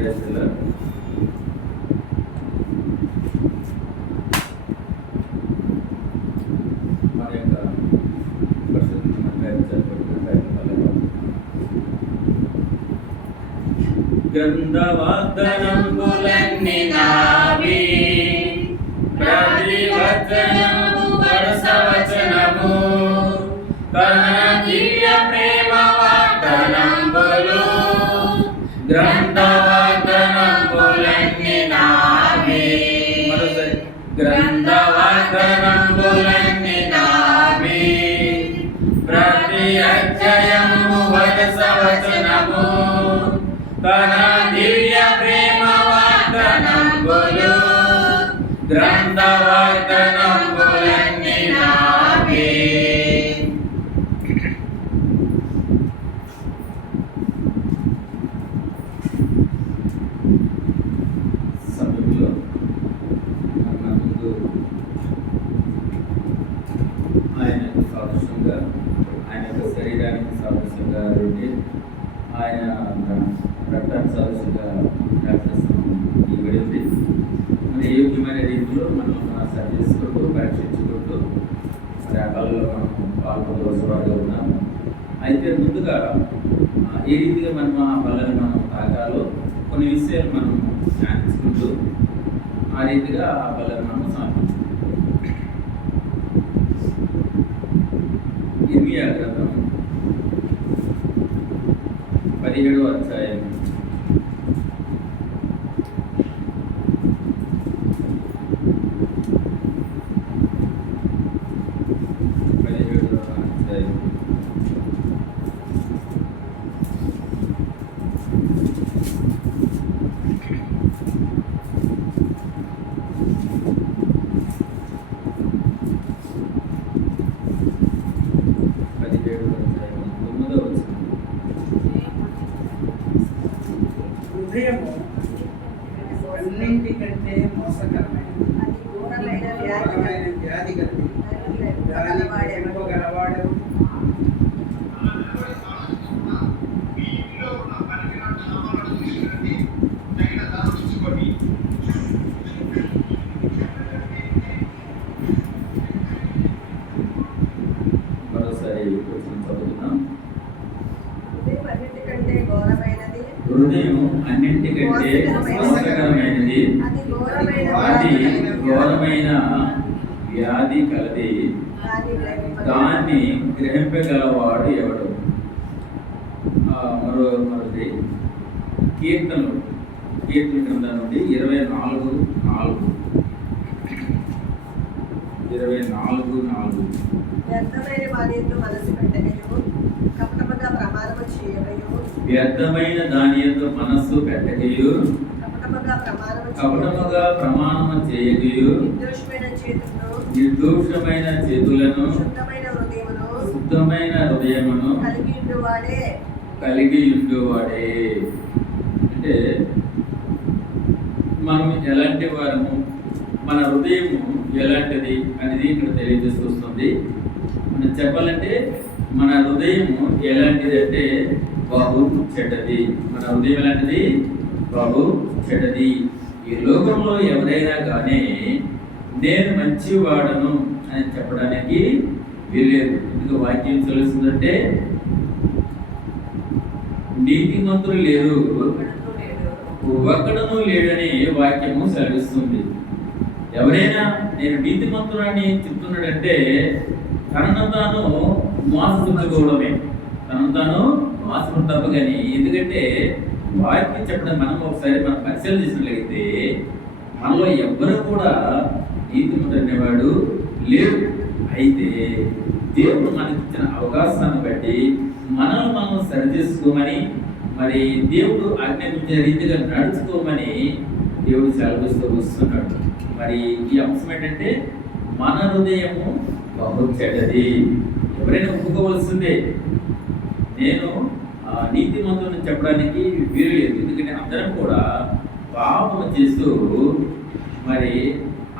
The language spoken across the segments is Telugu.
మరి యొక్క గ్రంథవాగ్దానంబులన్నీ నావి ప్రతి వచనము వరుస వచనము తన దివ్య ప్రేమ వాగ్దానంబులు గ్రంథవాగ్దానంబులన్నీ నావి గ్రంథవాగ్దానంబులన్నీ నావి ప్రతి అధ్యాయము వరుస వచనము తన దివ్య ప్రేమ వాగ్దానంబులు గ్రంథవాగ్దానంబులన్నీ నావి. సమయంలో మన ముందు ఆయనకు సాదృశ్యంగా ఆయన యొక్క శరీరానికి సాదృశ్యంగా ఉండి ఆయన రక్తాన్ని సాదృశ్యంగా ఇవ్వడింది. మరి ఏ యోగ్యమైన రీతిలో మనం సరి చేసుకుంటూ పరీక్షించుకుంటూ మరి ఆ కళలో మనం పాల్గొనవలసివారుగా ఉన్నాము. అయితే ముందుగా ఏ రీతిగా మనం ఆ కళని మనం తాకాలో కొన్ని విషయాలు మనం ధ్యానించుకుంటూ ఆ రీతిగా ఆ కళని మనం సమర్పించుకుంటాం. ఇర్మియా గ్రంథం 17వ అధ్యాయం 17వ అధ్యాయం 9వ వచనం. హృదయము అన్నింటికంటే మోసకరమైనది, ఘోరమైన వ్యాధి కలది. దాన్ని గెలవగలవాడు మరోసారి చదువుతున్నాం. హృదయం అన్నిటికంటే మోసకరమైనది, అది ఘోరమైన వ్యాధి కలది. దాన్ని గ్రహింపగలవాడు ఎవడు? మరోది కీర్తన గ్రంథం నుండి 24:4. వ్యర్థమైన వానితో మనసు పెట్టకయు, కపటముగా ప్రమాణము చేయకయు, వ్యర్థమైన దానితో మనస్సు పెట్టకయు, కపటముగా ప్రమాణము చేయకయు, నిర్దోషమైన చేతులను శుద్ధమైన హృదయమును కలిగి ఉండువాడే. అంటే మనం ఎలాంటి వారము, మన హృదయము ఎలాంటిది అనేది ఇక్కడ తెలియజేస్తుంది. మనం చెప్పాలంటే మన హృదయము ఎలాంటిది అంటే బహు చెడ్డది. మన హృదయం ఎలాంటిది? బహు చెడ్డది. ఈ లోకంలో ఎవరైనా కానీ నేను మంచివాడను అని చెప్పడానికి వీల్లేదు. ఎందుకు వాక్యం తెలుస్తుందంటే నీతిమంతులు లేరు, ఒక్కడను లేడని వాక్యము సెలవిస్తుంది. ఎవరైనా నేను నీతిమంతుడని చెప్తున్నాడంటే తనను తాను మోసపుచ్చుకోవడమే, తనను తాను మోసపు తప్పగాని. ఎందుకంటే వాక్యం చెప్పడం మనం ఒకసారి మనం పరిశీలన చేసినట్లయితే మనలో ఎవ్వరూ కూడా నీతిమంతుడు అనేవాడు లేడు. అయితే దేవుడు మనకి ఇచ్చిన అవకాశాన్ని బట్టి మనల్ని మనం సరిచేసుకోమని, మరి దేవుడు ఆజ్ఞాపించిన రీతిగా నడుచుకోమని దేవుడు సెలవిస్తూ వస్తున్నాడు. మరి ఈ అంశం ఏంటంటే మన హృదయము బహు చెడ్డది. ఎవరైనా ఒప్పుకోవాల్సిందే. నేను నీతిమంతుని చెప్పడానికి వీలు లేదు. ఎందుకంటే అందరం కూడా పాపము చేస్తూ మరి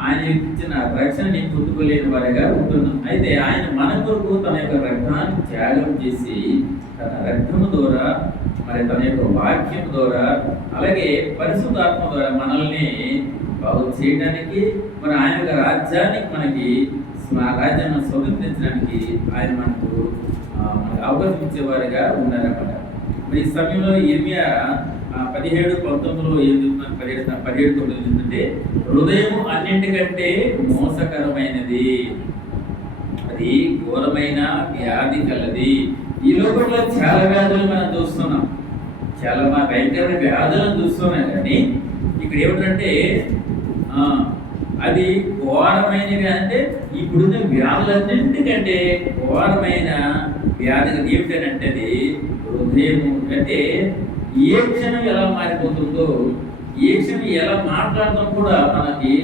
ఆయన ఇచ్చిన రక్షణని పొందుకోలేని వారిగా ఉంటున్నాం. అయితే ఆయన మన కొరకు తన యొక్క రక్తాన్ని త్యాగం చేసి తన రక్తము ద్వారా మరి తన యొక్క వాక్యం ద్వారా అలాగే పరిశుద్ధాత్మ ద్వారా మనల్ని బాగు చేయడానికి మరి ఆయన యొక్క రాజ్యానికి మనకి రాజ్యాన్ని స్వతంత్రించడానికి ఆయన మనకు అవకాశం ఇచ్చేవారుగా ఉన్నారన్నమాట. మరి ఈ సమయంలో ఇర్మియా 17:19 ఏం చెప్తున్నాను, 17:9 ఏంటంటే హృదయం అన్నింటికంటే మోసకరమైనది, అది ఘోరమైన వ్యాధి కలది. ఈ లోకంలో చాలా వ్యాధులు మనం చూస్తున్నాం, చాలా భయంకరమైన వ్యాధులను చూస్తున్నాం. కానీ ఇక్కడ ఏమిటంటే అది ఘోరమైనవి అంటే ఇప్పుడున్న వ్యాధులన్నింటికంటే ఘోరమైన వ్యాధి ఏమిటంటే అది హృదయము. అంటే ఏ క్షణం ఎలా మారిపోతుందో, ఏ క్షణం ఎలా మాట్లాడటం కూడా మనకి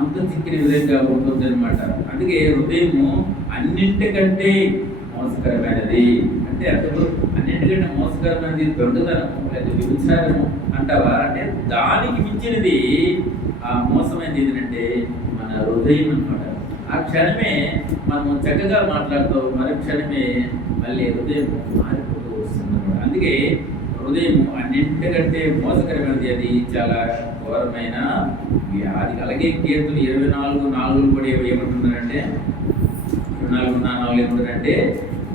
అంత చిక్కిన విధంగా ఉంటుంది అనమాట. అందుకే హృదయము అన్నింటికంటే మోసకరమైనది. అంటే అసలు అన్నింటికంటే మోసకరమైనది దొంగతనము లేదా వ్యభిచారము అంటావా అంటే దానికి మించినది ఆ మోసమైనది ఏంటంటే మన హృదయం అనమాట. ఆ క్షణమే మనం చక్కగా మాట్లాడుతాం, మరో క్షణమే మళ్ళీ హృదయం మారిపోతూ వస్తుంది అనమాట. అందుకే హృదయం అన్నింటికంటే మోసకరమైనది, అది చాలా ఘోరమైన వ్యాధి. అలాగే కీర్తన 24:4 కూడా ఏమంటున్నారంటే 24:4 ఏమంటారంటే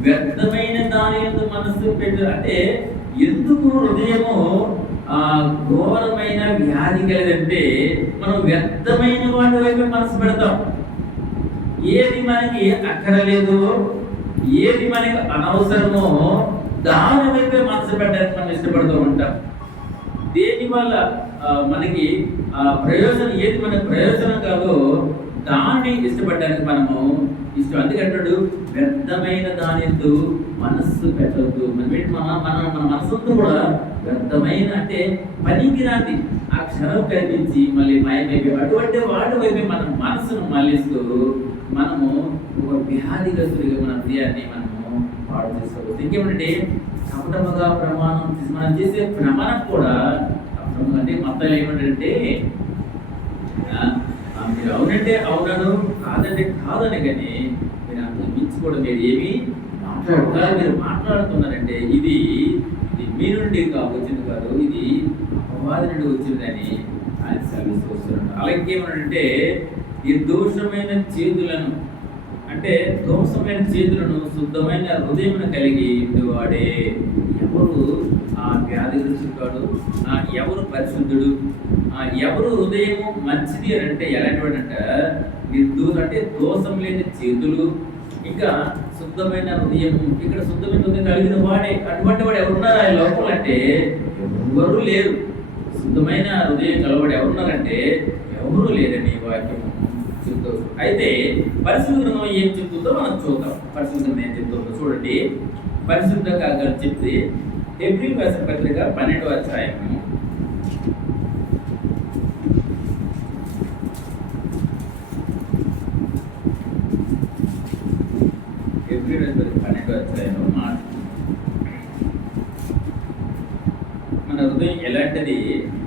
వ్యర్థమైన దాని యందు మనస్సు పెట్టు. అంటే ఎందుకు హృదయము ఘోరమైన వ్యాధి కలిదంటే మనం వ్యర్థమైన వాటి వైపు మనసు పెడతాం. ఏది మనకి అక్కరలేదు, ఏది మనకి అనవసరమో దాని వైపే మనసు పెట్టడానికి మనం ఇష్టపడుతూ ఉంటాం. దేని వల్ల మనకి ప్రయోజనం, ఏది మనకి ప్రయోజనం కాదో దాన్ని ఇష్టపడడానికి మనము ఇష్టం. అందుకంటాడు వ్యర్థమైన దానితో మనస్సు పెట్టద్దు. మన మనసుతో కూడా వ్యర్థమైన అంటే పనికిరాంది ఆ క్షణం కనిపించి మళ్ళీ మాయమైపోయి అటువంటి వాటి వైపు మన మనసును మళ్ళిస్తూ మనము ఒక వ్యాధిగ్రస్తుడిగా మన హృదయాన్ని మనము పాడు చేసుకోవచ్చు. ఇంకేమంటే కపటముగా ప్రమాణం మనం చేసే ప్రమాణం కూడా అంటే మొత్తం ఏమంటే మీరు అవునంటే అవునను, కాదంటే కాదని, కానీ మీరు అంత మించుకోవడం లేదు. ఏమి మాట్లాడుతారు, మీరు మాట్లాడుతున్నారంటే ఇది మీ నుండి వచ్చింది కాదు, ఇది అపవాది నుండి వచ్చిందని ఆయన సెలవిస్తూ వస్తున్నాడు. అలాగే ఏమనంటే నిర్దోషమైన చేతులను అంటే దోషమైన చేతులను శుద్ధమైన హృదయమును కలిగి ఉండేవాడే. ఎవరు వ్యాధిగ్రస్తుడు కాడు, ఎవరు పరిశుద్ధుడు, ఎవరు హృదయము మంచిది అని అంటే ఎలాంటి వాడంట అంటే దోషం లేని చేతులు, ఇంకా శుద్ధమైన హృదయము. ఇక్కడ శుద్ధమైన హృదయం కలిగిన వాడే. అటువంటి వాడు ఎవరున్నారు ఆయన లోపల అంటే ఎవరు లేరు. శుద్ధమైన హృదయం కలవాడు ఎవరున్నారంటే ఎవరు లేరని వాక్యం చెప్తూ. అయితే పరిశుద్ధ గ్రంథం ఏం చెప్తుందో మనం చూద్దాం. పరిశుద్ధ గ్రంథం ఏం చెప్తుందో చూడండి. పరిశుద్ధ కాగా చెప్తే హెబ్రీ రాసిన పత్రిక 12వ అధ్యాయము 12వ అధ్యాయంలో మన హృదయం ఎలాంటిది,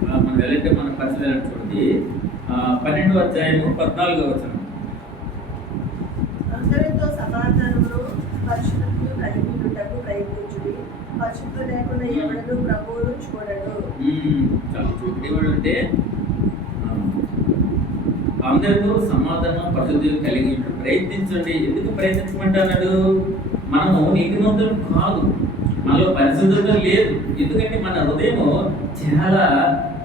మనం ఎలాంటి మన పరిస్థితి ఎలాంటి చూడండి. 12వ అధ్యాయము 14వ వచనం. అందరితో సమాధానమును పరిశుద్ధులు కలిగి ఉండుటకు ప్రయత్నించుడి. పరిశుద్ధులు లేకుండా ఎవడను ప్రభువును చూడడు. ఏమంటే అందరితో సమాధానం పరిశుద్ధులు కలిగి ప్రయత్నించండి. ఎందుకు ప్రయత్నించమంటున్నాడు? మనము నీతిమంతులు కాదు, మనలో పరిశుద్ధత లేదు. ఎందుకంటే మన హృదయము చాలా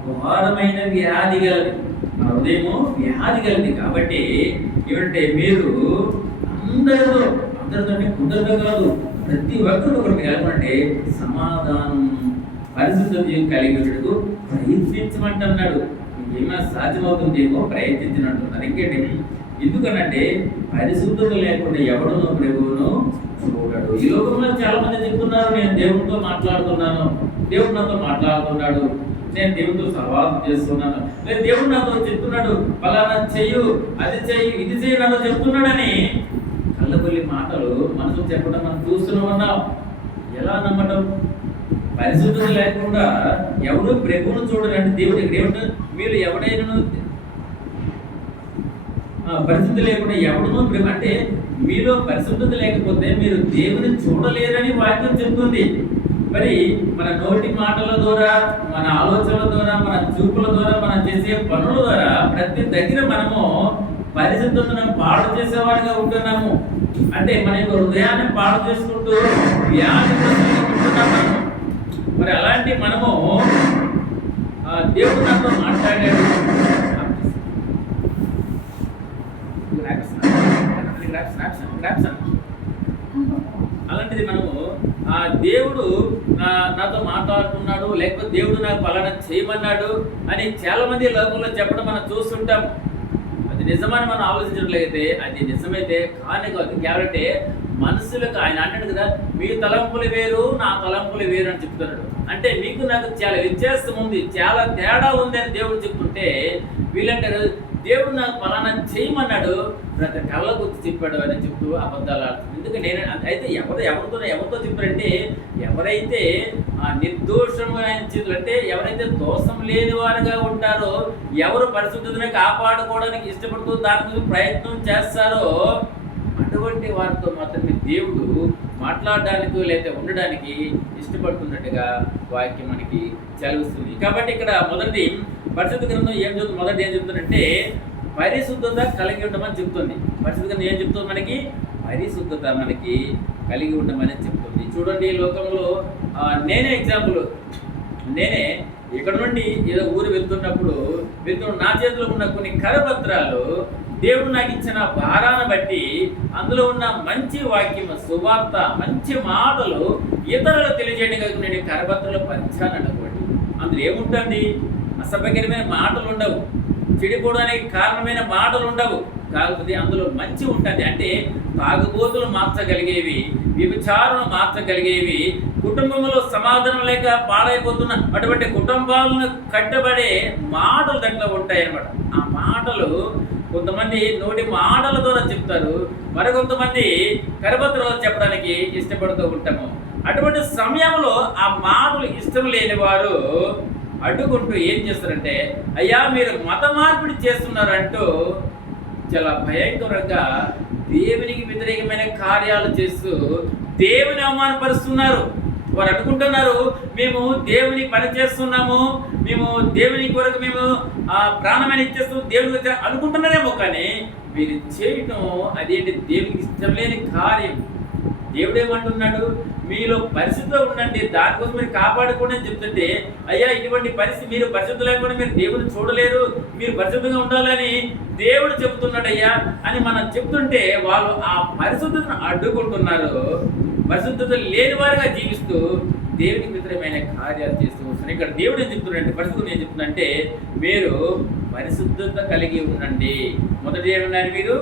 ఘోరమైన వ్యాధి గలది. మన హృదయము వ్యాధి గలది. కాబట్టి ఏమంటే మీరు అందరితో కుదరదు కాదు, ప్రతి ఒక్కరు ఒకటి కలగమంటే సమాధానం పరిశుద్ధత కలిగి ప్రయత్నించమంటున్నాడు. ఏమైనా సాధ్యమవుతుందేమో ప్రయత్నించినట్టున్నారు. ఇంకేంటి? ఎందుకనంటే పరిశుద్ధత లేకుండా ఎవడునో ప్రభువును చూడడు. ఈ లోకంలో చాలా మంది చెప్తున్నారు, నేను దేవుడితో మాట్లాడుతున్నాను, దేవుడు నాతో మాట్లాడుతున్నాడు, నేను దేవుడితో సహవాసం చేస్తున్నాను, లేదు దేవుడు నాతో చెప్తున్నాడు ఫలానా చెయ్యు, అది చెయ్యి, ఇది చెయ్యి నాతో చెప్తున్నాడని కళ్ళబొల్లి మాటలు మనసు చెప్పడం మనం చూస్తూనే ఉన్నాం. ఎలా నమ్మటం? పరిశుద్ధత లేకుండా ఎవరు ప్రభువును చూడరంటే దేవుడు ఇక్కడ ఏమంటారు? మీరు ఎవడైనా పరిశుద్ధి లేకుండా ఎవడనూ అంటే మీలో పరిశుద్ధత లేకపోతే మీరు దేవుని చూడలేరని వాక్యం చెప్తుంది. మరి మన నోటి మాటల ద్వారా, మన ఆలోచనల ద్వారా, మన చూపుల ద్వారా, మనం చేసే పనుల ద్వారా ప్రతి దగ్గర మనము పరిశుద్ధతను పాడు చేసేవాడిగా ఉంటున్నాము. అంటే మన యొక్క హృదయాన్ని పాడు చేసుకుంటూ వ్యాధిగ్రస్తులుగా. మరి అలాంటి మనము దేవుడు నాతో మాట్లాడాడు. అలాంటిది మనము దేవుడు నాతో మాట్లాడుతున్నాడు, లేకపోతే దేవుడు నాకు పలానా చేయమన్నాడు అని చాలా మంది లోకంలో చెప్పడం మనం చూస్తుంటాం. అది నిజమని మనం ఆలోచించట్లయితే అది నిజమైతే కానీ కాదు. కేవలంటే మనసులకు ఆయన అంటాడు కదా, మీ తలంపులు వేరు నా తలంపులు వేరు అని చెప్తున్నాడు. అంటే మీకు నాకు చాలా వ్యత్యాసం ఉంది, చాలా తేడా ఉంది అని దేవుడు చెప్తుంటే వీళ్ళంటారు దేవుడు నాకు పలానా చేయమన్నాడు, ప్రతి కళ్ళ గుర్తు చెప్పాడు అని చెప్తూ అబద్ధాలు ఆడుతుంది. ఎందుకు నేను అయితే ఎవరితో చెప్పారంటే ఎవరైతే నిర్దోషమైన చేతులు అంటే ఎవరైతే దోషం లేని వారుగా ఉంటారో, ఎవరు పరిశుద్ధతను కాపాడుకోవడానికి ఇష్టపడుతూ దాని గురించి ప్రయత్నం చేస్తారో అటువంటి వారితో మాత్రమే దేవుడు మాట్లాడడానికి లేదా ఉండడానికి ఇష్టపడుతున్నట్టుగా వాక్యం మనకి చదివిస్తుంది. కాబట్టి ఇక్కడ మొదటి పరిశుద్ధ గ్రంథం ఏం చెప్తుంది? మొదటి ఏం చెప్తుందంటే పరిశుద్ధత కలిగి ఉండమని చెప్తుంది. పరిశుద్ధ గ్రంథం ఏం చెప్తుంది? మనకి పరిశుద్ధత మనకి కలిగి ఉండమని చెప్తుంది. చూడండి, లోకంలో నేనే ఎగ్జాంపుల్. నేనే ఇక్కడ నుండి ఏదో ఊరు వెళ్తున్నప్పుడు నా చేతిలో ఉన్న కొన్ని కరపత్రాలు దేవుడు నాకు ఇచ్చిన భారాన్ని బట్టి అందులో ఉన్న మంచి వాక్యం, సువార్త, మంచి మాటలు ఇతరులకు తెలియజేయడానికి నేను కరపత్రాలు పంచాను అనుకోండి. అందులో ఏముంటుంది? అసభ్యకరమైన మాటలు ఉండవు, చెడిపోవడానికి కారణమైన మాటలు ఉండవు. కాకపోతే అందులో మంచి ఉంటుంది. అంటే తాగుబోతులు మార్చగలిగేవి, వ్యభిచారం మార్చగలిగేవి, కుటుంబంలో సమాధానం లేక పాడైపోతున్న అటువంటి కుటుంబాలను కట్టబడే మాటలు దాంట్లో ఉంటాయి అన్నమాట. ఆ మాటలు కొంతమంది నోటి మాటల ద్వారా చెప్తారు, మరికొంతమంది కరపత్రాలు చెప్పడానికి ఇష్టపడుతూ ఉంటాము. అటువంటి సమయంలో ఆ మాటలు ఇష్టం లేని వారు అడ్డుకుంటూ ఏం చేస్తారంటే, అయ్యా మీరు మత మార్పిడి చేస్తున్నారంటూ చాలా భయంకరంగా దేవునికి వ్యతిరేకమైన కార్యాలు చేస్తూ దేవుని అవమానపరుస్తున్నారు. వారు అనుకుంటున్నారు మేము దేవుని పని చేస్తున్నాము, మేము దేవుని కొరకు మేము ప్రాణమైన ఇచ్చేస్తూ దేవుని అనుకుంటున్నారేమో, కానీ మీరు చేయటం అదేంటి దేవునికి ఇష్టం లేని కార్యం. దేవుడు ఏమంటున్నాడు? మీలో పరిశుద్ధంగా ఉండండి, దానికోసం మీరు కాపాడుకోండి అని చెప్తుంటే, అయ్యా ఇటువంటి పరిస్థితి మీరు పరిశుద్ధ లేకుండా మీరు దేవుని చూడలేరు, మీరు పరిశుద్ధంగా ఉండాలని దేవుడు చెప్తున్నాడయ్యా అని మనం చెప్తుంటే వాళ్ళు ఆ పరిశుద్ధతను అడ్డుకుంటున్నారు. పరిశుద్ధత లేని వారిగా జీవిస్తూ దేవునికి వ్యతిరేకమైన కార్యాలు చేస్తూ వస్తున్నారు. ఇక్కడ దేవుడు ఏం చెప్తున్నాడంటే, పరిశుద్ధం ఏం చెప్తుందంటే మీరు పరిశుద్ధత కలిగి ఉండండి. మొదటి ఏమన్నారు? మీరు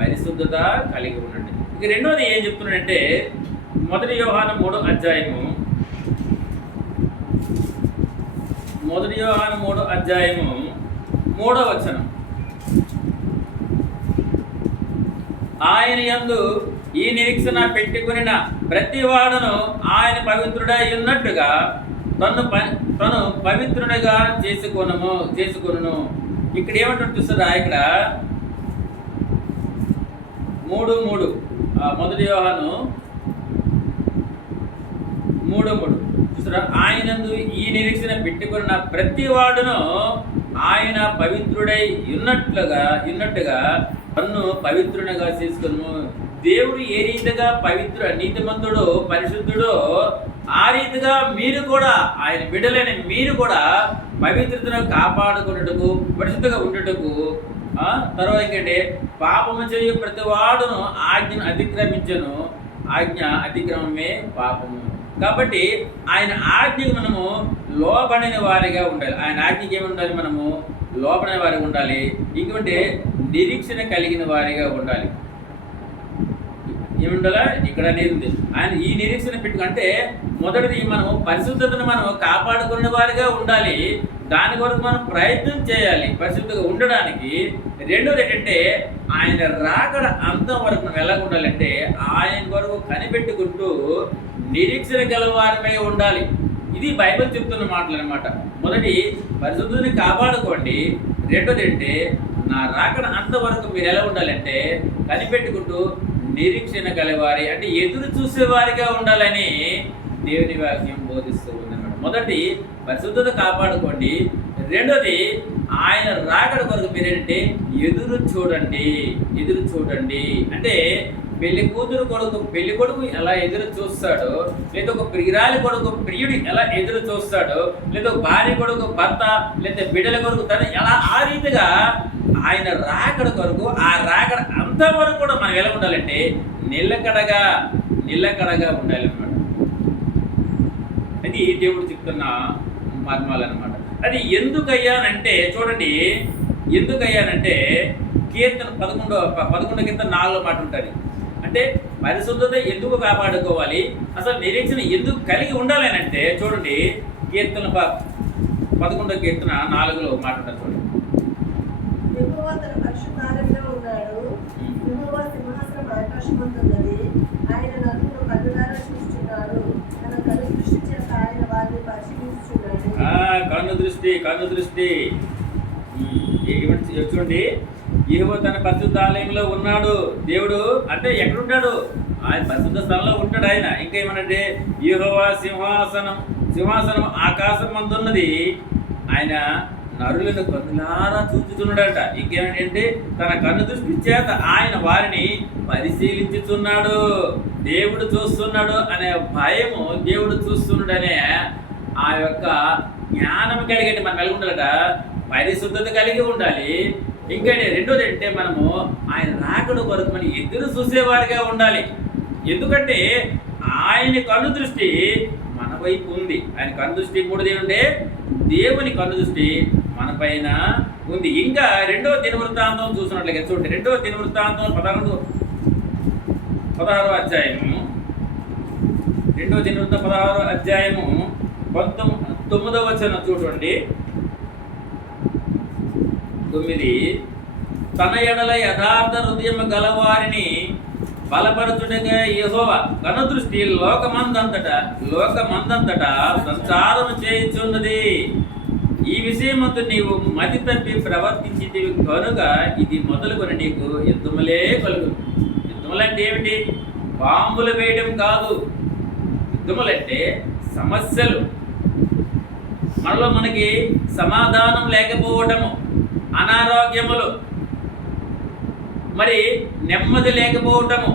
పరిశుద్ధత కలిగి ఉండండి. ఇక రెండోది ఏం చెప్తున్నాడంటే, మొదటి యోహాను 3వ అధ్యాయము 3వ వచనం, ఆయన యందు ఈ నిరీక్షణ పెట్టుకుని ప్రతి వాడును ఆయన పవిత్రుడై ఉన్నట్టుగా తను పవిత్రుడిగా చేసుకొనును. ఇక్కడ ఏమంటారు చూస్తారా? ఇక్కడ 3:3 మొదటి యోహాను 3:3 చూస్తారా? ఆయనందు ఈ నిరీక్షణ పెట్టుకున్న ప్రతి వాడును ఆయన పవిత్రుడై ఉన్నట్టుగా తన్ను పవిత్రునిగా చేసుకును. దేవుడు ఏ రీతిగా నీతిమంతుడు పరిశుద్ధుడో ఆ రీతిగా మీరు కూడా, ఆయన బిడ్డలైన మీరు కూడా పవిత్రతను కాపాడుకున్నట్టుకు, పరిశుద్ధంగా ఉండటకు. తర్వాత ఏంటంటే, పాపము చేయు ప్రతి వాడును ఆజ్ఞను అతిక్రమించను, ఆజ్ఞ అతిక్రమమే పాపము. కాబట్టి ఆయన ఆజ్ఞకు మనము లోబడిన వారిగా ఉండాలి. ఆయన ఆజ్ఞకి ఏమి ఉండాలి? మనము లోబడిన వారిగా ఉండాలి. ఇంకంటే నిరీక్షణ కలిగిన వారిగా ఉండాలి. ఏముండాలా? ఇక్కడ అనేది ఆయన ఈ నిరీక్షణ పెట్టుకుంటే, మొదటిది మనము పరిశుద్ధతను మనం కాపాడుకునే వారిగా ఉండాలి. దాని కొరకు మనం ప్రయత్నం చేయాలి పరిశుద్ధంగా ఉండడానికి. రెండోది ఏంటంటే, ఆయన రాకడ అంతం వరకు మనం ఎలా ఉండాలంటే ఆయన కొరకు కనిపెట్టుకుంటూ నిరీక్షణ గలవారమై ఉండాలి. ఇది బైబిల్ చెప్తున్న మాటలు అనమాట. మొదటి పరిశుద్ధతని కాపాడుకోండి. రెండోది ఏంటంటే నా రాకడ అంతవరకు మీరు ఎలా ఉండాలంటే కనిపెట్టుకుంటూ నిరీక్షణ గలవారి అంటే ఎదురు చూసేవారిగా ఉండాలని దేవుని వాక్యం బోధిస్తూ ఉందన్నమాట. మొదటి పరిశుద్ధత కాపాడుకోండి, రెండోది ఆయన రాకడ కొరకు మీరేంటంటే ఎదురు చూడండి. అంటే పెళ్లి కూతురు కొడుకు పెళ్లి కొడుకు ఎలా ఎదురు చూస్తాడో, లేదా ఒక ప్రియురాలి కొడుకు ప్రియుడు ఎలా ఎదురు చూస్తాడో, లేదా భార్య కొడుకు భర్త, లేదా బిడ్డల కొడుకు తను ఎలా ఆ రీతిగా ఆయన రాకడ కొరకు ఆ రాకడ అంతవరకు కూడా మనం ఎలా ఉండాలంటే నిలకడగా ఉండాలి అన్నమాట. అది దేవుడు చెప్తున్న మర్మాలు అన్నమాట. అది ఎందుకయ్యానంటే చూడండి, ఎందుకయ్యానంటే కీర్తన 11 కింద 4 మాట ఉంటుంది. అంటే పరిశుద్ధత ఎందుకు కాపాడుకోవాలి, అసలు నిరీక్షణ ఎందుకు కలిగి ఉండాలి అని అంటే చూడండి, కీర్తన 11 కీర్తన 4లో మాట ఉంటుంది చూడండి. యెహోవా తన పరిశుద్ధాలయంలో ఉన్నాడు. యెహోవా సింహాసనం ఆకాశమందున్నది. ఆయన నరులను కన్నులారా చూస్తున్నాడు. తన కను దృష్టి చేత ఆయన వారిని పరిశీలిస్తున్నాడు. కన్ను దృష్టి చూడండి. యెహోవా తన పరిశుద్ధాలయంలో ఉన్నాడు. దేవుడు అంటే ఎక్కడుంటాడు? ఆయన పరిశుద్ధ స్థలంలో ఉంటాడు ఆయన. ఇంకా ఏమనంటే యెహోవా సింహాసనం ఆకాశం మందున్నది. ఆయన నరులను కన్నులారా చూచుచున్నాడట. ఇంకేమంటే తన కన్ను దృష్టి చేత ఆయన వారిని పరిశీలించుచున్నాడు. దేవుడు చూస్తున్నాడు అనే భయము, దేవుడు చూస్తున్నాడు అనే ఆ యొక్క జ్ఞానం కలిగేటి మనం కలిగి ఉండాలట. పరిశుద్ధత కలిగి ఉండాలి. ఇంకా రెండోది అంటే మనము ఆయన రాకడ కొరకు మనం ఎదురు చూసేవారిగా ఉండాలి. ఎందుకంటే ఆయన కన్ను దృష్టి మన వైపు ఉంది. ఆయన కన్ను దృష్టి కూడా దేవుంటే దేవుని కన్ను దృష్టి మన పైన ఉంది. ఇంకా 2వ దినవృత్తాంతం చూసినట్లయితే చూడండి, 2వ దినవృత్తాంతం 16వ అధ్యాయము, 2వ దినవృత్తం 16వ అధ్యాయము 9వ వచనం చూడండి. 9 తన ఎడల యథార్థ హృదయం గలవారిని బలపరచుటగా యెహోవా కనుదృష్టి లోకమందంతటా సంచారం చేయుచున్నది. ఈ విషయమందు నీవు మతి తప్పి ప్రవర్తించితివి కనుక ఇది మొదలుకొని నీకు యుద్ధములే కలుగు. యుద్ధములంటే ఏమిటి? బాంబులు వేయడం కాదు. యుద్ధములంటే సమస్యలు, మనకి సమాధానం లేకపోవటము, అనారోగ్యములు, మరి నెమ్మది లేకపోవటము,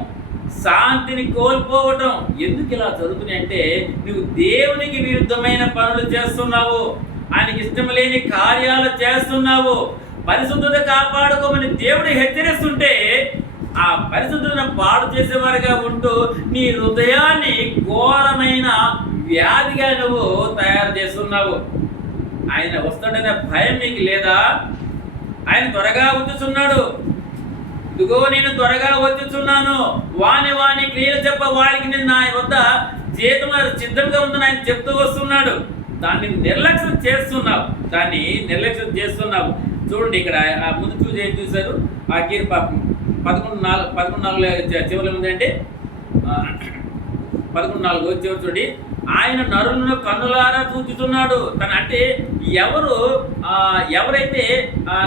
శాంతిని కోల్పోవటం. ఎందుకు ఇలా జరుగుతున్నాయి అంటే నువ్వు దేవునికి విరుద్ధమైన పనులు చేస్తున్నావు, ఆయనకి ఇష్టం లేని కార్యాలు చేస్తున్నావు. పరిశుద్ధత కాపాడుకోమని దేవుడు హెచ్చరిస్తుంటే ఆ పరిశుద్ధతను పాడు చేసేవారుగా ఉంటూ నీ హృదయాన్ని ఘోరమైన వ్యాధిగా నువ్వు తయారు చేస్తున్నావు. ఆయన వస్తాడనే భయం మీకు లేదా? ఆయన త్వరగా వచ్చుచున్నాడు. ఇదిగో నేను త్వరగా వచ్చుచున్నాను. వాని క్రియలు చెప్ప వారికి నేను నా వద్ద జీతం సిద్ధంగా ఉందని ఆయన చెప్తూ వస్తున్నాడు. దాన్ని నిర్లక్ష్యం చేస్తున్నావు. చూడండి, ఇక్కడ ముందు చూసారు ఆ కీర్ 11:4 చివరి ఉందంటే 11:4 చివరి చూడండి. ఆయన నరులను కన్నులారా చూచుతున్నాడు. తన అంటే ఎవరైతే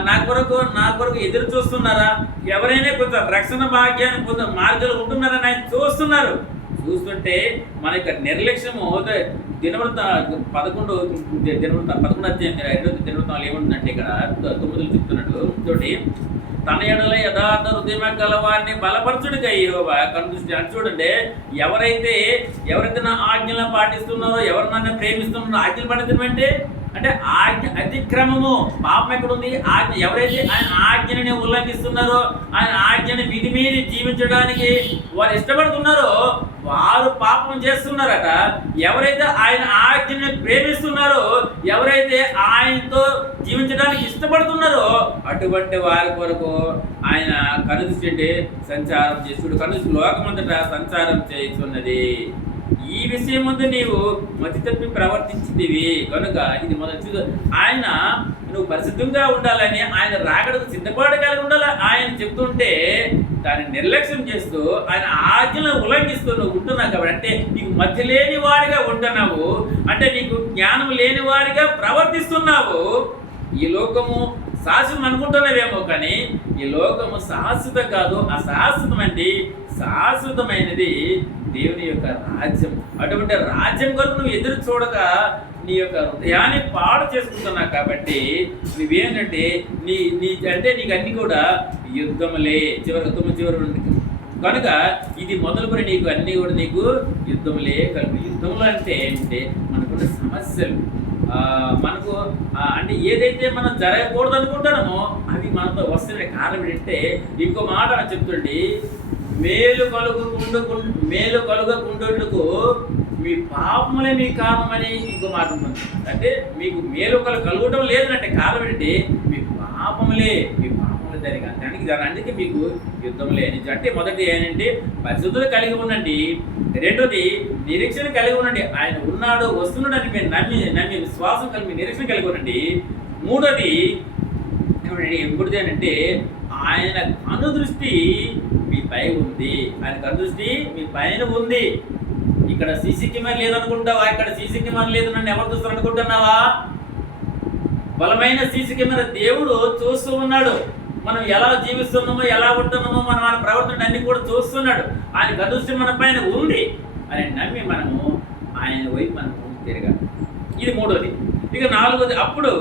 నా కొరకు ఎదురు చూస్తున్నారా, ఎవరైనా కొంచెం రక్షణ భాగ్యాన్ని పొందే మార్గాలు ఉంటున్నారని ఆయన చూస్తుంటే మన యొక్క నిర్లక్ష్యము దినవృత్త 11 దినవృత్తాలు ఏముంటుందంటే ఇక్కడ 9 చెప్తున్నట్టు చూడండి. తన ఎడల యథార్థ హృదయం గలవారిని బలపరచుడిగా యెహోవా కన్ను దృష్టి. అని చూడండి, ఎవరైతే నా ఆజ్ఞలను పాటిస్తున్నారో, ఎవరు నన్ను ప్రేమిస్తున్నారో, ఆజ్ఞలు పాటించడం అంటే ఆజ్ఞ అతిక్రమము, పాపం ఎక్కడుంది? ఆజ్ఞ. ఎవరైతే ఆయన ఆజ్ఞని ఉల్లంఘిస్తున్నారో, ఆయన ఆజ్ఞని విధి మీది జీవించడానికి వారు ఇష్టపడుతున్నారో వారు పాపం చేస్తున్నారట. ఎవరైతే ఆయన ఆజ్ఞని ప్రేమిస్తున్నారో, ఎవరైతే ఆయనతో జీవించడానికి ఇష్టపడుతున్నారో అటువంటి వారి కొరకు ఆయన కనుదృష్టి సంచారం చేస్తుడు. కనుదృష్టి లోకమంతటా సంచారం చేస్తున్నది. ఈ విషయం ముందు నీవు మతి తప్పి ప్రవర్తించితివి కనుక ఇది మొదటి. ఆయన నువ్వు పరిశుద్ధంగా ఉండాలని, ఆయన రాకడకు సిద్ధపడగలిగి ఉండాలి ఆయన చెప్తుంటే దాన్ని నిర్లక్ష్యం చేస్తూ ఆయన ఆజ్ఞలను ఉల్లంఘిస్తూ నువ్వు ఉంటున్నావు. కాబట్టి అంటే నీకు మతి లేని వాడిగా ఉంటున్నావు, అంటే నీకు జ్ఞానం లేని వాడిగా ప్రవర్తిస్తున్నావు. ఈ లోకము శాశ్వతం అనుకుంటున్నావేమో, కానీ ఈ లోకము శాశ్వతం కాదు, అశాశ్వతం అండి. శాశ్వతమైనది దేవుని యొక్క రాజ్యం. అటువంటి రాజ్యం కొరకు నువ్వు ఎదురు చూడక నీ యొక్క హృదయాన్ని పాడు చేసుకుంటున్నావు. కాబట్టి నువ్వేంటంటే అంటే నీకు అన్ని కూడా యుద్ధములే. చివరి కనుక ఇది మొదలుకొని నీకు అన్ని కూడా నీకు యుద్ధములే కలుగు. యుద్ధములు అంటే ఏంటంటే మనకున్న సమస్యలు, మనకు అంటే ఏదైతే మనం జరగకూడదు అనుకుంటున్నామో అవి మనతో వస్తున్న కారణం ఏంటంటే, ఇంకో మాట చెప్తుండి, మేలు కలుగకుండుటకు మీ పాపములే మీ కారణమని ఇంకో మాట ఉంటుంది. అంటే మీకు మేలు కలగటం లేదంటే కారణం ఏంటంటే మీ పాపములే జరిగా దానికి మీకు యుద్ధములే అని. అంటే మొదటి ఏంటంటే పరిశుద్ధత కలిగి ఉండండి, రెండోది నిరీక్షణ కలిగి ఉండండి. ఆయన ఉన్నాడు వస్తున్నాడు అని మీరు నమ్మి విశ్వాసం కలిగి నిరీక్షణ కలిగి ఉండండి. మూడోది ఎప్పుడుది అంటే ఆయన కనుదృష్టి మీ పై ఉంది. ఆయన కనుదృష్టి మీ పైన ఉంది. ఇక్కడ సీసీ కెమెరా లేదనుకుంటావా? ఇక్కడ సీసీ కెమెరా లేదు నన్ను ఎవరు చూస్తారు అనుకుంటున్నావా? బలమైన సీసీ కెమెరా దేవుడు చూస్తూ ఉన్నాడు. మనం ఎలా జీవిస్తున్నామో, ఎలా ఉంటున్నామో, మన ప్రవర్తన అన్ని కూడా చూస్తున్నాడు. ఆయన కనుదృష్టి మన పైన ఉంది అని నమ్మి మనము ఆయన వైపు మనము తిరగాలి. ఇది మూడోది. ఇక నాలుగోది, అప్పుడు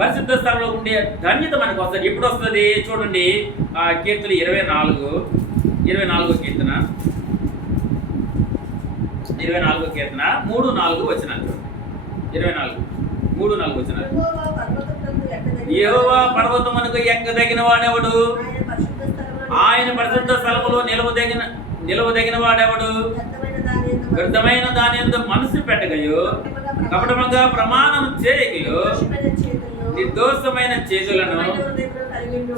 పరిశుద్ధ స్థలంలో ఉండే ధన్యత మనకు వస్తుంది. ఎప్పుడు వస్తుంది చూడండి, కీర్తన 24 కీర్తన 3-4 వచనాలు. 24-3-4 వచనాలు. యెహోవా పర్వతమునకు ఎక్కదగిన వాడెవడు? ఆయన పరిశుద్ధ స్థలములో నిలవదగిన వాడెవడు? వ్యర్థమైన దాని యందు మనసు పెట్టగయో, కపటముగా ప్రమాణం చేయగయో, నిర్దోషమైన చేతులను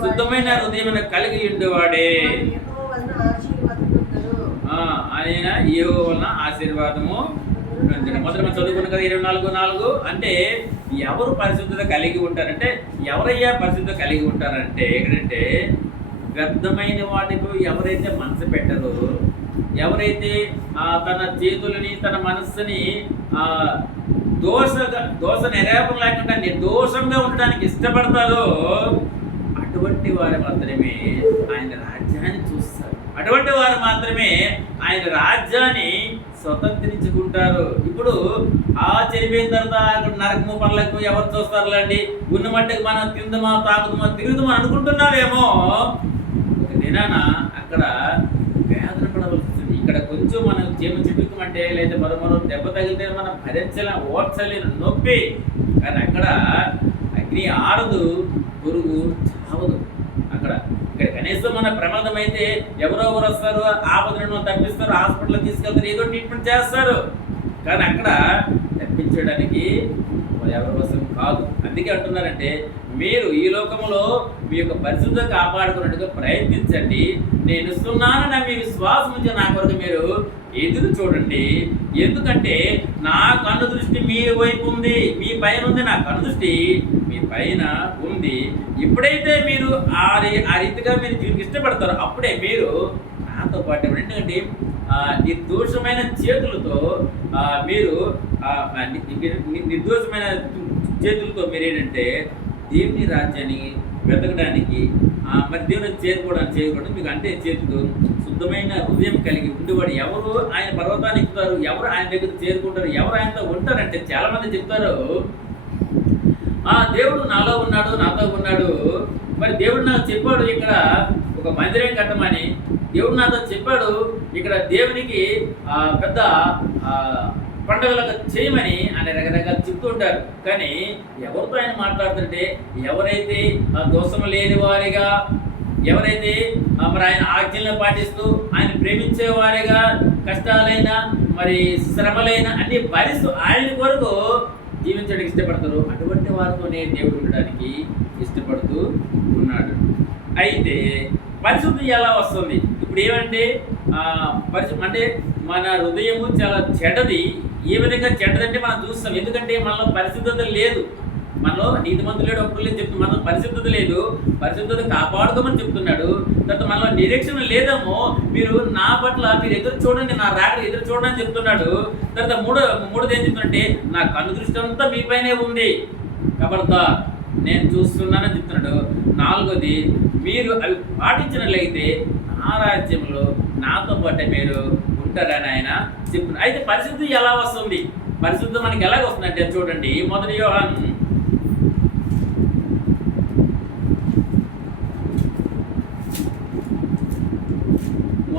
శుద్ధమైన హృదయమున కలిగి ఉండేవాడే. ఆయన యెహోవా వలన ఆశీర్వాదము. మొదట మనం చదువుకున్న కదా 24:4. అంటే ఎవరు పరిశుద్ధత కలిగి ఉంటారంటే, ఎవరయ్యా పరిశుద్ధత కలిగి ఉంటారంటే ఏంటంటే వ్యర్థమైన వాటికి ఎవరైతే మనసు పెట్టరో, ఎవరైతే తన చేతులని తన మనస్సుని దోష నిరాపం లేకుండా నిర్దోషంగా ఉండడానికి ఇష్టపడతారో అటువంటి వారు మాత్రమే ఆయన రాజ్యాన్ని చూస్తారు. అటువంటి వారు మాత్రమే ఆయన రాజ్యాన్ని స్వతంత్రించుకుంటారు. ఇప్పుడు చనిపోయిన తర్వాత నరకము పనులకు ఎవరు చూస్తారులేండి? ఉన్న మట్టుకు మనం తిందమా తాగుదమా తిరుగుదామా అనుకుంటున్నావేమో, ఒక దినాన అక్కడ వేదన పడవలసి వస్తుంది. ఇక్కడ కొంచెం మనం చిట్టుకోమంటే లేదా మరో దెబ్బ తగిలితే మనం ఓర్చలేని నొప్పి. కానీ అక్కడ అగ్ని ఆరదు, పురుగు చావదు. ఇక్కడ కనీసం మన ప్రమాదం అయితే ఎవరో వస్తారు, ఆపదలను తప్పిస్తారు, హాస్పిటల్ తీసుకెళ్తారు, ఏదో ట్రీట్మెంట్ చేస్తారు. కానీ అక్కడ తప్పించడానికి ఎవరి కోసం కాదు. అందుకే అంటున్నారంటే మీరు ఈ లోకంలో మీ యొక్క పరిశుద్ధ కాపాడుకున్నట్టుగా ప్రయత్నించండి. నేను ఇస్తున్నానని మీ విశ్వాసం నుంచి నా కొరకు మీరు ఎదురు చూడండి. ఎందుకంటే నా కన్ను దృష్టి మీ వైపు ఉంది, మీ పైన ఉంది. నా కన్ను దృష్టి మీ పైన ఉంది. ఎప్పుడైతే మీరు ఆ రీతిగా మీరు దీనికి ఇష్టపడతారో అప్పుడే మీరు నాతో పాటు. ఎందుకంటే నిర్దోషమైన చేతులతో మీరు నిర్దోషమైన చేతులతో మీరు ఏంటంటే దేవుని రాజ్యాన్ని వెతకడానికి మరి దేవుని చేరుకోవడానికి మీకు అంటే చేతులు శుద్ధమైన హృదయం కలిగి ఉండేవాడు ఎవరు ఆయన పర్వతాన్ని ఎక్కుతారు, ఎవరు ఆయన దగ్గర చేరుకుంటారు, ఎవరు ఆయనతో ఉంటారంటే చాలా మంది చెప్తారు దేవుడు నాలో ఉన్నాడు, నాతో ఉన్నాడు. మరి దేవుడు నాకు చెప్పాడు ఇక్కడ ఒక మందిరం కట్టమని, దేవుడు నాతో చెప్పాడు ఇక్కడ దేవునికి పెద్ద పండుగలకు చేయమని ఆయన రకరకాలు చెప్తూ ఉంటారు. కానీ ఎవరితో ఆయన మాట్లాడుతుంటే ఎవరైతే దోషం లేని వారిగా, ఎవరైతే మరి ఆయన ఆజ్ఞలను పాటిస్తూ ఆయన ప్రేమించే వారిగా, కష్టాలైనా మరి శ్రమలైన అన్ని భరిస్తూ ఆయన కొరకు జీవించడానికి ఇష్టపడతారు. అటువంటి వారితోనే దేవుడు ఉండడానికి ఇష్టపడుతూ ఉన్నాడు. అయితే పరిశుద్ధి ఎలా వస్తుంది? ఇప్పుడు ఏమంటే అంటే మన హృదయము చాలా చెడ్డది. ఏ విధంగా చెడ్డదంటే మనం చూస్తాం. ఎందుకంటే మనలో పరిశుద్ధత లేదు, మనలో నీతిమంతులు లేడు, ఒక్కరు లేదు చెప్తున్నాడు. మనలో పరిశుద్ధత లేదు, పరిశుద్ధత కాపాడుకోమని చెప్తున్నాడు. తర్వాత మనలో నిరీక్షణ లేదేమో, మీరు నా పట్ల మీరు ఎదురు చూడండి, నా రాక ఎదురు చూడండి అని చెప్తున్నాడు. తర్వాత మూడోది ఏం చెప్తుందంటే నా కన్ను దృష్టి అంతా మీ పైనే ఉంది. కాబట్టి నేను చూస్తున్నానని చెప్తున్నాడు. 4వది, మీరు అవి పాటించినట్లయితే నా రాజ్యంలో నాతో పాటే మీరు ఉంటారని ఆయన చెప్తున్నారు. అయితే పరిశుద్ధి ఎలా వస్తుంది? పరిశుద్ధి మనకి ఎలాగ వస్తుందంటే చూడండి, 1 యోహాను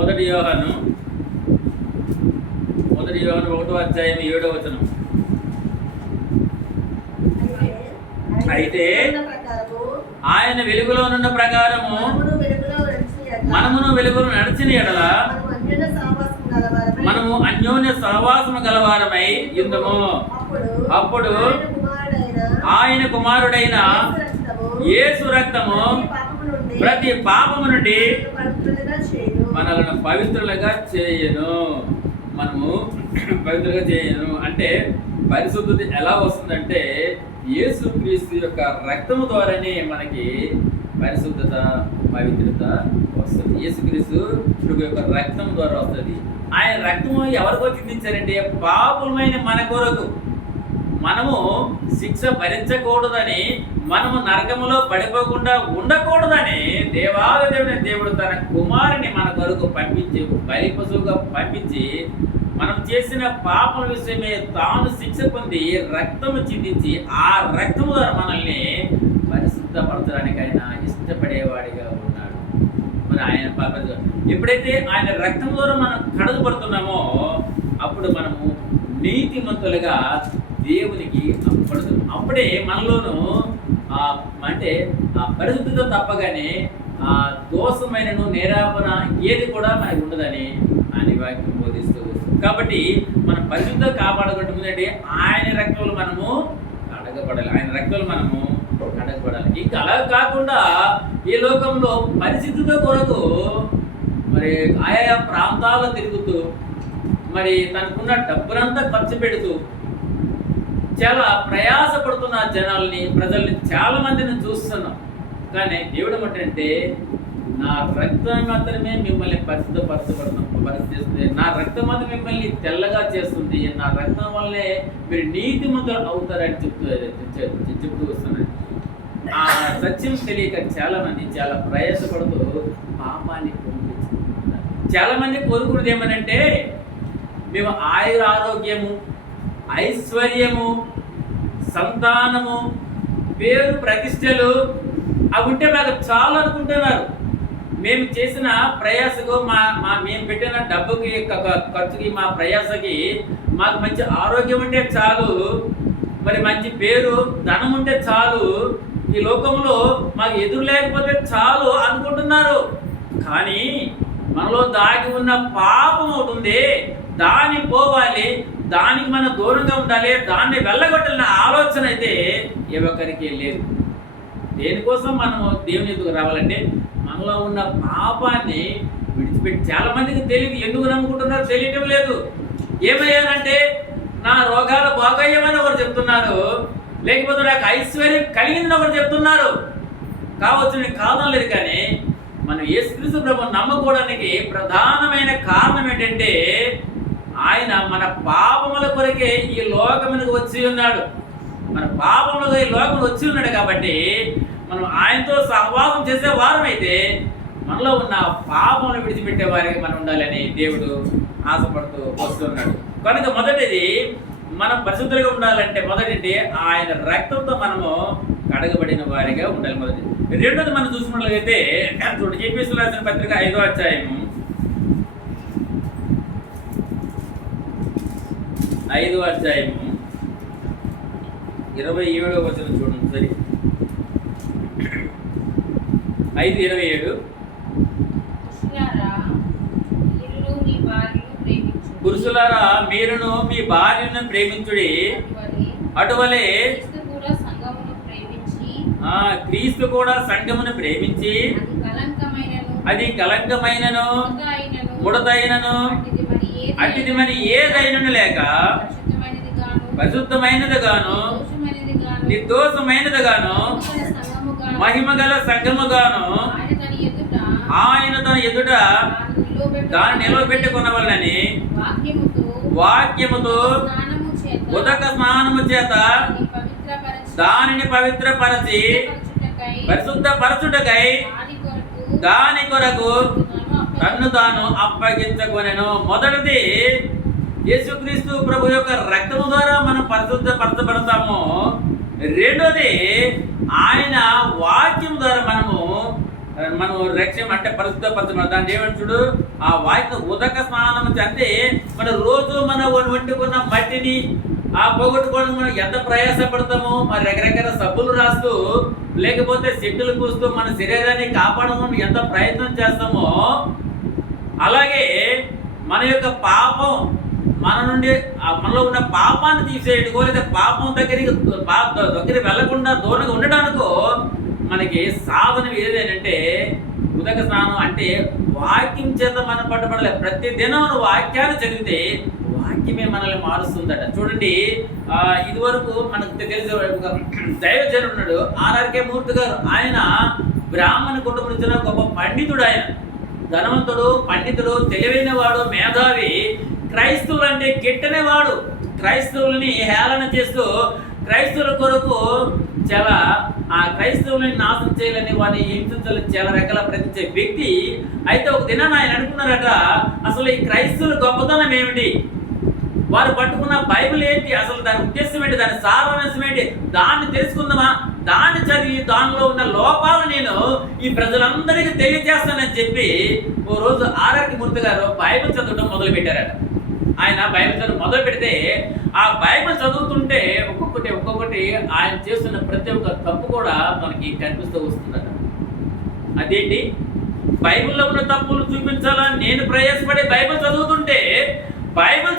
1 యోహాను 1వ అధ్యాయం 7వ వచనం. అయితే ఆయన వెలుగులో ఉన్న ప్రకారము మనమును వెలుగులో నడిచిన ఎడల మనము అన్యోన్య సహవాసము గలవారమై ఇందుము. అప్పుడు ఆయన కుమారుడైన యేసు రక్తము ప్రతి పాపము నుండి మనలను పవిత్రులుగా చేయను. మనము పవిత్రులుగా చేయను అంటే పరిశుద్ధత ఎలా వస్తుందంటే యేసుక్రీస్తు యొక్క రక్తము ద్వారానే మనకి పరిశుద్ధత, పవిత్రత వస్తుంది. యేసుక్రీస్తు యొక్క రక్తం ద్వారా వస్తుంది. ఆయన రక్తము ఎవరికో చిందించారంటే పాపులమైన మన కొరకు. మనము శిక్ష భరించకూడదని, మనము నరకములో పడిపోకుండా ఉండకూడదని దేవాలయ దేవుడు తన కుమారుని మన కొరకు పంపించి బలి పశువుగా పంపించి మనం చేసిన పాపల విషయమే తాను శిక్ష పొంది రక్తము చిందించి ఆ రక్తము ద్వారా మనల్ని పరిశుద్ధపరచడానికి ఆయన ఇష్టపడేవాడిగా ఉన్నాడు. మరి ఆయన ఎప్పుడైతే ఆయన రక్తం ద్వారా మనం కడగబడుతున్నామో అప్పుడు మనము నీతిమంతులుగా దేవునికి అప్పడుతున్నాం. అప్పుడే మనలోనూ అంటే పరిశుద్ధత తప్పగానే దోషమైనను నేరాపన ఏది కూడా మనకు ఉండదని ఆయన వాక్యం బోధిస్తూ వస్తుంది. కాబట్టి మనం పరిశుద్ధత కాపాడుకుంటుందంటే ఆయన రక్తంలో మనము కడగబడాలి. ఆయన రక్తంలో మనము కడగబడాలి. ఇంకా అలా కాకుండా ఈ లోకంలో పరిశుద్ధత కొరకు మరి ఆయా ప్రాంతాల్లో తిరుగుతూ మరి తనకున్న డబ్బునంతా ఖర్చు పెడుతూ చాలా ప్రయాసపడుతున్న ప్రజల్ని చాలా మందిని చూస్తున్నాం. కానీ దేవుడు ఏమంటే నా రక్తం మాత్రమే మిమ్మల్ని పరిశుద్ధపరుస్తుంది, నా రక్తం మాత్రం మిమ్మల్ని తెల్లగా చేస్తుంది, నా రక్తం వల్లే మీరు నీతిమంతులు అవుతారని చెప్తూ వస్తున్నాడు. ఆ సత్యం తెలియక చాలా మంది చాలా ప్రయాసపడుతూ పాపాన్ని పొందుతున్నారు. చాలా మంది కోరుకున్నది ఏమనంటే మేము ఆయురారోగ్యము, ఐశ్వర్యము, సంతానము, పేరు ప్రతిష్టలు అవి ఉంటే మాకు చాలు అనుకుంటున్నారు. మేము చేసిన ప్రయాసకు మేము పెట్టిన డబ్బుకి ఖర్చుకి మా ప్రయాసకి మాకు మంచి ఆరోగ్యం ఉంటే చాలు, మరి మంచి పేరు ధనం ఉంటే చాలు, ఈ లోకంలో మాకు ఎదురు లేకపోతే చాలు అనుకుంటున్నారు. కానీ మనలో దాగి ఉన్న పాపం అవుతుంది, దాన్ని పోవాలి, దానికి మనం దూరంగా ఉండాలి, దాన్ని వెళ్ళగొట్టాలన్న ఆలోచన అయితే ఏ ఒక్కరికి లేదు. దేనికోసం మనము దేవుని ఎదుగు రావాలంటే మనలో ఉన్న పాపాన్ని విడిచిపెట్టి చాలా మందికి తెలియదు. ఎందుకు నమ్ముకుంటున్నారో తెలియటం లేదు. ఏమయ్యానంటే నా రోగాలు బాగయ్యామని ఒకరు చెప్తున్నారు, లేకపోతే నాకు ఐశ్వర్యం కలిగిందని ఒకరు చెప్తున్నారు. కావచ్చు, నేను కాదనలేదు. కానీ మనం యేసుక్రీస్తు ప్రభువుని నమ్ముకోవడానికి ప్రధానమైన కారణం ఏంటంటే ఆయన మన పాపముల కొరకే ఈ లోకమునకు వచ్చి ఉన్నాడు. మన పాపములుగా ఈ లోకం వచ్చి ఉన్నాడు. కాబట్టి మనం ఆయనతో సహవాసం చేసే వారం అయితే మనలో ఉన్న పాపమును విడిచిపెట్టే వారికి మనం ఉండాలని దేవుడు ఆశపడుతూ వస్తున్నాడు. కనుక మొదటిది మనం పరిశుద్ధులుగా ఉండాలంటే మొదటి ఆయన రక్తంతో మనము కడగబడిన వారిగా ఉండాలి. మొదటి. రెండోది మనం చూసుకున్నట్లయితే చూడండి, ఎఫెసీయులకు రాసిన పత్రిక 5వ అధ్యాయము 27వ వచనం చూడండి. సరే, 5:27 పురుషులారా మీరును మీ భార్యను ప్రేమించుడి, అటువలే క్రీస్తు కూడా సంఘమును ప్రేమించి అది కలంకమైనను ముడతైనను అట్టిది మరి ఏదైనను లేక పరిశుద్ధమైనదిగాను నిర్దోషమైనదిగాను మహిమగల సంఘముగాను ఆయన తన ఎదుట దాన్ని నిలవబెట్టుకున్నవాళ్ళని వాక్యముతో ఉదక స్నానము చేత దానిని పవిత్రపరచి పరిశుద్ధపరచుటకై దాని కొరకు తన్ను తాను అప్పగించుకొనెను. మొదటిది యేసుక్రీస్తు ప్రభు యొక్క రక్తము ద్వారా మనం పరిశుద్ధపరచబడతాము. రెండోది ఆయన వాక్యం ద్వారా మనం రక్షణ అంటే పరిశుద్ధపరచబడతాం. దాన్ని ఏమంటే చూడు, ఆ వాక్యం ఉదక స్నానం అంటే మన రోజు మనం వండుకున్న మట్టిని పోగొట్టుకోవడం మనం ఎంత ప్రయాసపడతామో, మరి రకరకాల సబ్బులు రాస్తూ లేకపోతే సెట్టులు పూస్తూ మన శరీరాన్ని కాపాడడం ఎంత ప్రయత్నం చేస్తామో, అలాగే మన యొక్క పాపం మనలో ఉన్న పాపాన్ని తీసేయటకో లేదా పాపం దగ్గరికి వెళ్లకుండా దూరంగా ఉండడానికో మనకి సాధన ఏదేనంటే ఉదక స్నానం. అంటే వాక్యం చేత మనం పట్టుబడలేదు. ప్రతి దినం వాక్యాన్ని చదివితే వాక్యమే మనల్ని మారుస్తుందట. చూడండి, ఇదివరకు మనకు తెలిసే ఒక దైవజనుడు ఉన్నాడు, ఆర్ఆర్కే మూర్తి గారు. ఆయన బ్రాహ్మణ కుటుంబం నుంచి గొప్ప పండితుడు. ఆయన ధనవంతుడు, పండితుడు, తెలివైన వాడు, మేధావి. క్రైస్తవులు అంటే గిట్టనేవాడు. క్రైస్తవుల్ని హేళన చేస్తూ క్రైస్తవుల కొరకు చాలా క్రైస్తవుల్ని నాశనం చేయాలని వారిని హింసించాలని చాలా రకాల ప్రయత్నించే వ్యక్తి. అయితే ఒక దినాన్ని ఆయన అనుకున్నారట, అసలు ఈ క్రైస్తవుల గొప్పతనం ఏమిటి, వారు పట్టుకున్న బైబిల్ ఏంటి, అసలు దాని ఉద్దేశం ఏంటి, దాని సారాంశం ఏంటి, దాన్ని తెలుసుకుందామా, దాన్ని చదివి దానిలో ఉన్న లోపాలు నేను ఈ ప్రజలందరికీ తెలియజేస్తానని చెప్పి ఓ రోజు ఆర్ఆర్కే మూర్తి గారు బైబిల్ చదవడం మొదలు పెట్టారట. ఆయన బైబిల్ చదువు మొదలు పెడితే ఆ బైబిల్ చదువుతుంటే ఒక్కొక్కటి ఆయన చేస్తున్న ప్రతి ఒక్క తప్పు కూడా మనకి కనిపిస్తూ వస్తుందట. అదేంటి, బైబిల్లో ఉన్న తప్పులు చూపించాలని నేను ప్రయాసపడి బైబిల్ చదువుతుంటే బైబిల్